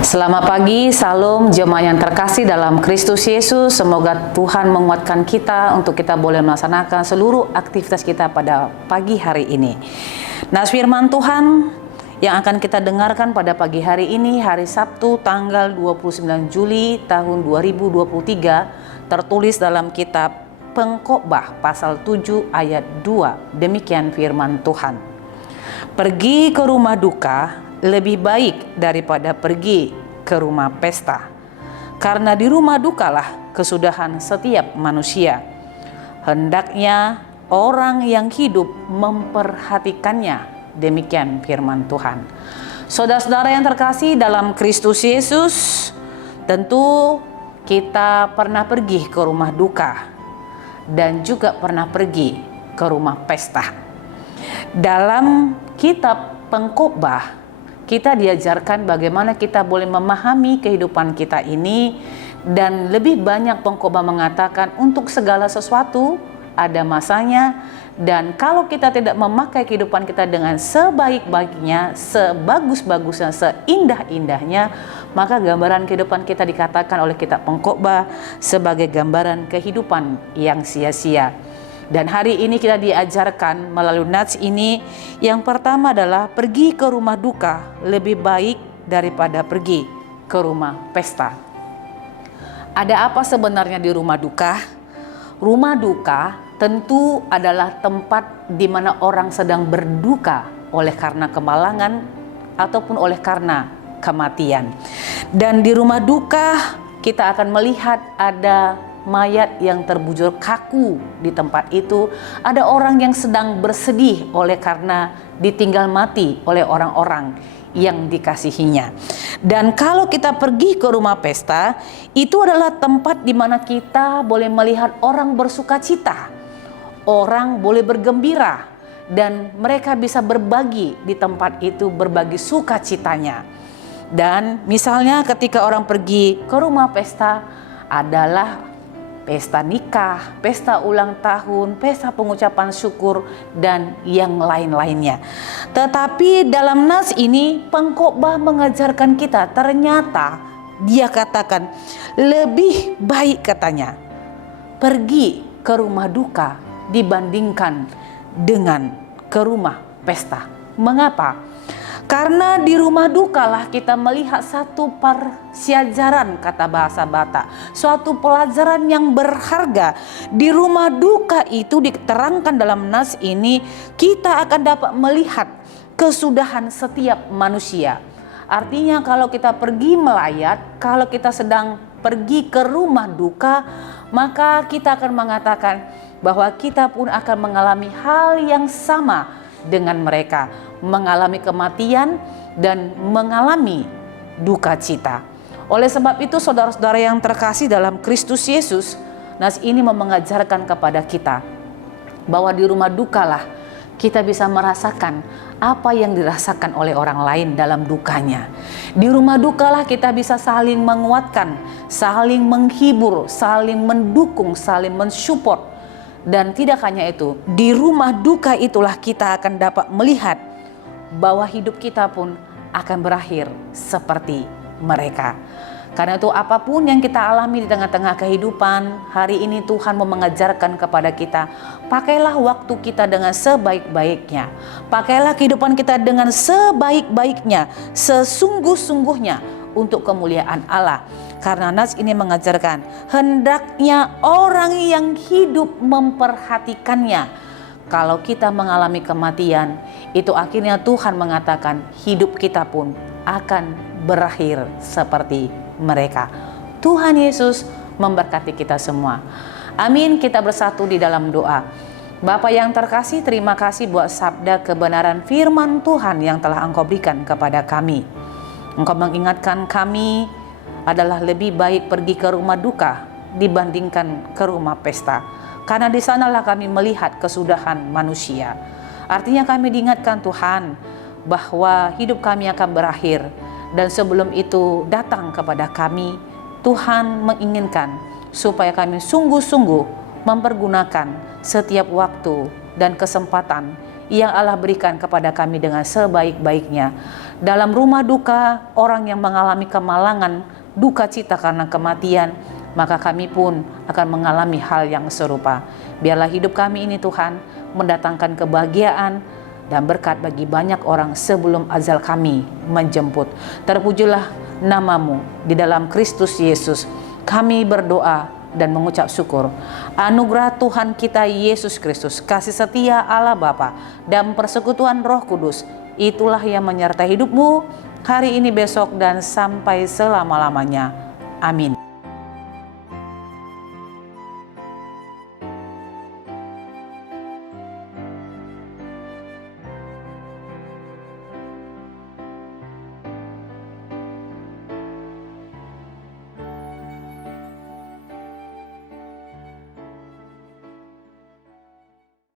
Selamat pagi, salam jemaat yang terkasih dalam Kristus Yesus. Semoga Tuhan menguatkan kita untuk kita boleh melaksanakan seluruh aktivitas kita pada pagi hari ini. Nah, firman Tuhan yang akan kita dengarkan pada pagi hari ini, hari Sabtu tanggal 29 Juli tahun 2023, tertulis dalam kitab Pengkhotbah pasal 7 ayat 2. Demikian firman Tuhan. Pergi ke rumah duka lebih baik daripada pergi ke rumah pesta. Karena di rumah dukalah kesudahan setiap manusia. Hendaknya orang yang hidup memperhatikannya. Demikian firman Tuhan. Saudara-saudara yang terkasih dalam Kristus Yesus, tentu kita pernah pergi ke rumah duka dan juga pernah pergi ke rumah pesta. Dalam kitab Pengkhotbah, kita diajarkan bagaimana kita boleh memahami kehidupan kita ini, dan lebih banyak pengkhotbah mengatakan untuk segala sesuatu ada masanya, dan kalau kita tidak memakai kehidupan kita dengan sebaik-baiknya, sebagus-bagusnya, seindah-indahnya, maka gambaran kehidupan kita dikatakan oleh kitab Pengkhotbah sebagai gambaran kehidupan yang sia-sia. Dan hari ini kita diajarkan melalui nats ini, yang pertama adalah pergi ke rumah duka lebih baik daripada pergi ke rumah pesta. Ada apa sebenarnya di rumah duka? Rumah duka tentu adalah tempat di mana orang sedang berduka oleh karena kemalangan ataupun oleh karena kematian. Dan di rumah duka kita akan melihat ada mayat yang terbujur kaku di tempat itu. Ada orang yang sedang bersedih oleh karena ditinggal mati oleh orang-orang yang dikasihinya. Dan kalau kita pergi ke rumah pesta, itu adalah tempat di mana kita boleh melihat orang bersuka cita, orang boleh bergembira, dan mereka bisa berbagi di tempat itu, berbagi sukacitanya. Dan misalnya ketika orang pergi ke rumah pesta adalah pesta nikah, pesta ulang tahun, pesta pengucapan syukur, dan yang lain-lainnya. Tetapi dalam nas ini pengkhotbah mengajarkan kita, ternyata dia katakan lebih baik, katanya, pergi ke rumah duka dibandingkan dengan ke rumah pesta. Mengapa? Karena di rumah dukalah kita melihat satu pelajaran, kata bahasa Batak, suatu pelajaran yang berharga. Di rumah duka itu diterangkan dalam nas ini, kita akan dapat melihat kesudahan setiap manusia. Artinya kalau kita pergi melayat, kalau kita sedang pergi ke rumah duka, maka kita akan mengatakan bahwa kita pun akan mengalami hal yang sama dengan mereka, mengalami kematian dan mengalami duka cita. Oleh sebab itu, saudara-saudara yang terkasih dalam Kristus Yesus, nas ini mengajarkan kepada kita bahwa di rumah dukalah kita bisa merasakan apa yang dirasakan oleh orang lain dalam dukanya. Di rumah dukalah kita bisa saling menguatkan, saling menghibur, saling mendukung, saling mensupport. Dan tidak hanya itu, di rumah duka itulah kita akan dapat melihat bahwa hidup kita pun akan berakhir seperti mereka. Karena itu apapun yang kita alami di tengah-tengah kehidupan, hari ini Tuhan mau mengajarkan kepada kita, pakailah waktu kita dengan sebaik-baiknya. Pakailah kehidupan kita dengan sebaik-baiknya, sesungguh-sungguhnya untuk kemuliaan Allah. Karena nas ini mengajarkan, hendaknya orang yang hidup memperhatikannya. Kalau kita mengalami kematian, itu akhirnya Tuhan mengatakan hidup kita pun akan berakhir seperti mereka. Tuhan Yesus memberkati kita semua. Amin. Kita bersatu di dalam doa. Bapa yang terkasih, terima kasih buat sabda kebenaran firman Tuhan yang telah Engkau berikan kepada kami. Engkau mengingatkan kami adalah lebih baik pergi ke rumah duka dibandingkan ke rumah pesta. Karena di sanalah kami melihat kesudahan manusia. Artinya kami diingatkan Tuhan bahwa hidup kami akan berakhir. Dan sebelum itu datang kepada kami, Tuhan menginginkan supaya kami sungguh-sungguh mempergunakan setiap waktu dan kesempatan yang Allah berikan kepada kami dengan sebaik-baiknya. Dalam rumah duka, orang yang mengalami kemalangan, duka cita karena kematian, maka kami pun akan mengalami hal yang serupa. Biarlah hidup kami ini Tuhan mendatangkan kebahagiaan dan berkat bagi banyak orang sebelum ajal kami menjemput. Terpujilah namamu di dalam Kristus Yesus. Kami berdoa dan mengucap syukur. Anugerah Tuhan kita Yesus Kristus, kasih setia Allah Bapa, dan persekutuan Roh Kudus, itulah yang menyertai hidupmu hari ini, besok, dan sampai selama-lamanya. Amin.